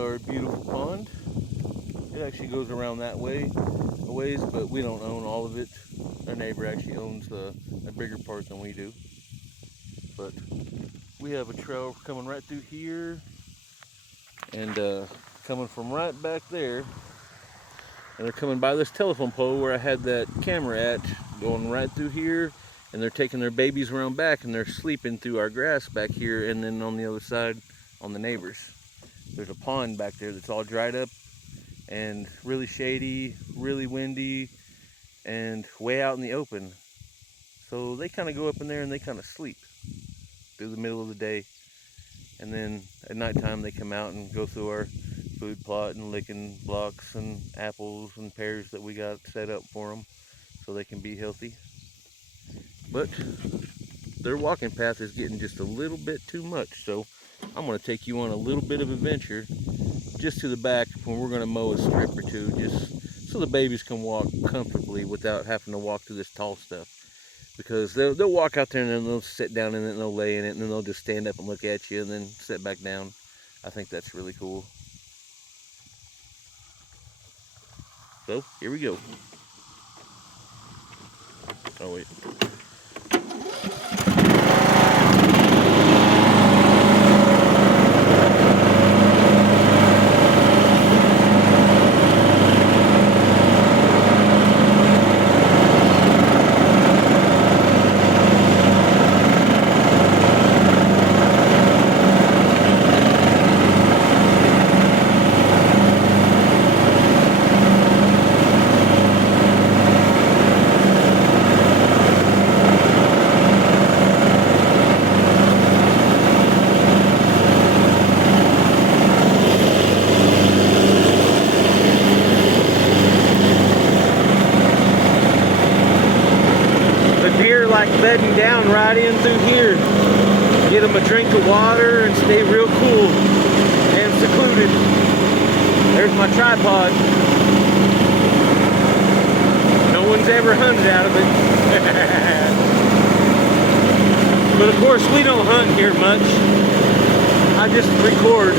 our beautiful pond. It actually goes around that way a ways, but we don't own all of it. Our neighbor actually owns a bigger part than we do. But we have a trail coming right through here and coming from right back there. And they're coming by this telephone pole where I had that camera at, going right through here. And they're taking their babies around back and they're sleeping through our grass back here, and then on the other side on the neighbors. There's a pond back there that's all dried up and really shady, really windy, and way out in the open. So they kind of go up in there and they kind of sleep through the middle of the day. And then at nighttime they come out and go through our food plot and licking blocks and apples and pears that we got set up for them so they can be healthy. But their walking path is getting just a little bit too much, so I'm going to take you on a little bit of adventure just to the back when we're going to mow a strip or two, just so the babies can walk comfortably without having to walk through this tall stuff. Because they'll walk out there and then they'll sit down in it and they'll lay in it and then they'll just stand up and look at you and then sit back down. I think that's really cool. So here we go. Oh wait. Like bedding down right in through here. Get them a drink of water and stay real cool and secluded. There's my tripod. No one's ever hunted out of it. But of course we don't hunt here much. I just record.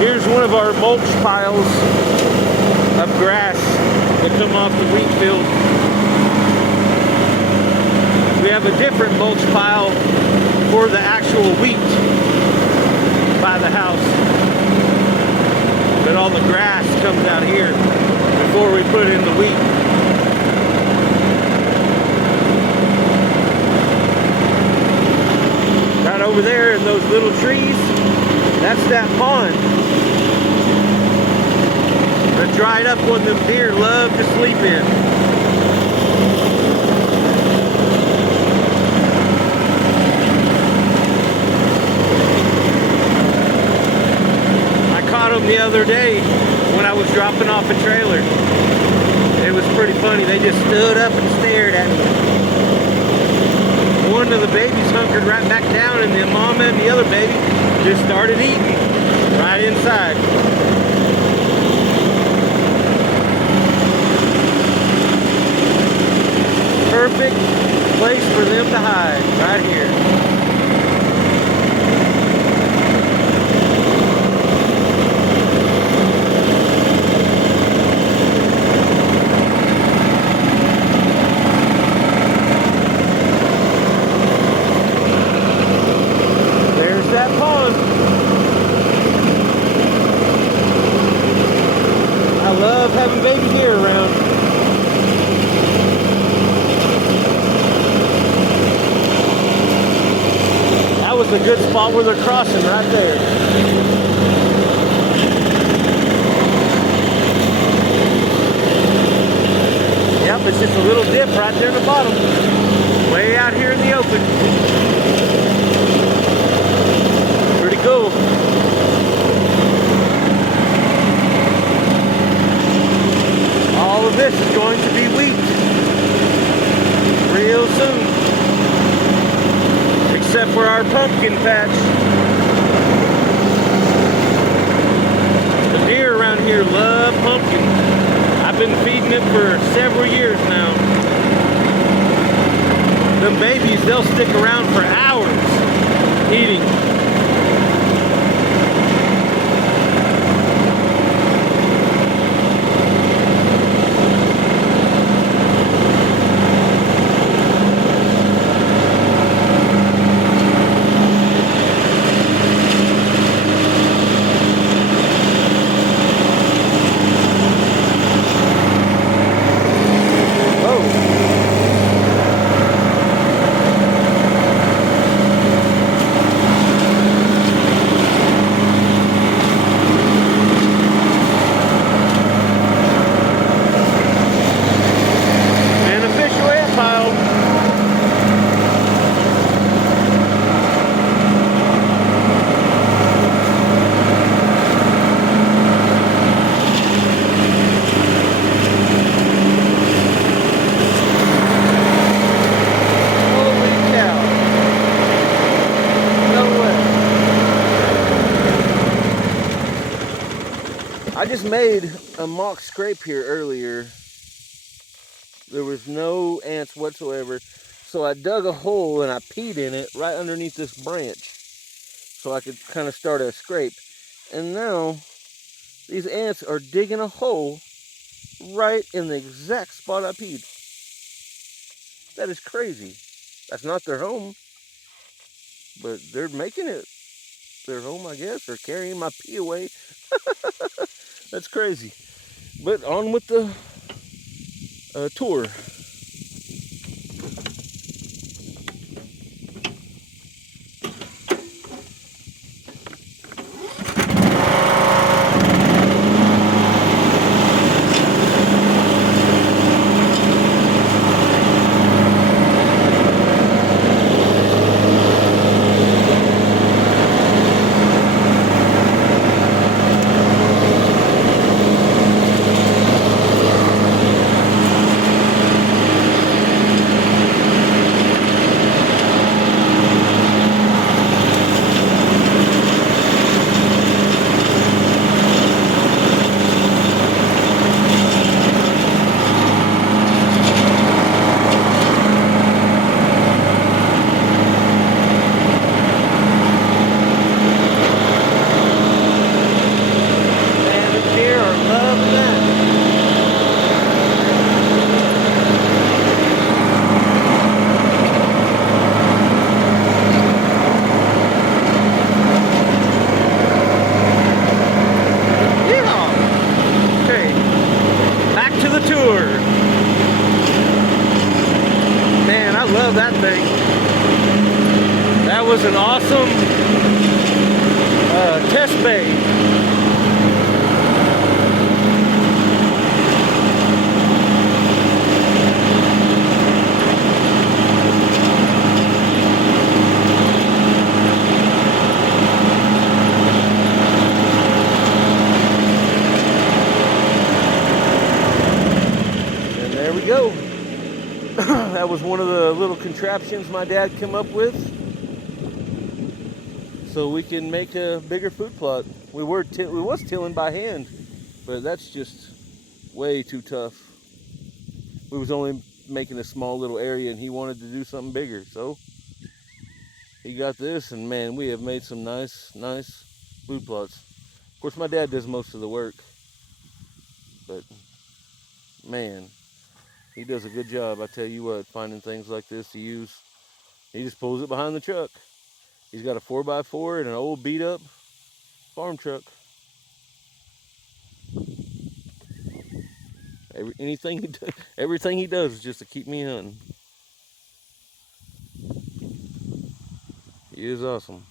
Here's one of our mulch piles of grass that come off the wheat field. We have a different mulch pile for the actual wheat by the house. But all the grass comes out here before we put in the wheat. Right over there in those little trees, that's that pond. The dried up one them deer love to sleep in. I caught them the other day when I was dropping off a trailer. It was pretty funny. They just stood up and stared at me. One of the babies hunkered right back down, and the mama and the other baby just started eating right inside. Perfect place for them to hide, right here. There's that pond. I love having baby deer around. A good spot where they're crossing right there. Yep, it's just a little dip right there in the bottom. Way out here in the open. Pretty cool. All of this is going to be wheat real soon. Except for our pumpkin patch. The deer around here love love pumpkins. I've been feeding it for several years now. Them babies, they'll stick around for hours eating. I just made a mock scrape here earlier. There was no ants whatsoever. So I dug a hole and I peed in it right underneath this branch so I could kind of start a scrape. And now these ants are digging a hole right in the exact spot I peed. That is crazy. That's not their home, but they're making it their home, I guess, or carrying my pee away. That's crazy. But on with the tour. That thing. That was an awesome test bay. And there we go. That was one of the little contraptions my dad came up with so we can make a bigger food plot. We was tilling by hand, but that's just way too tough. We was only making a small little area and he wanted to do something bigger, so he got this, and man, we have made some nice food plots. Of course, my dad does most of the work, but man, he does a good job. I tell you what, finding things like this to use. He just pulls it behind the truck. He's got a 4x4 and an old beat up farm truck. Everything he does is just to keep me hunting. He is awesome.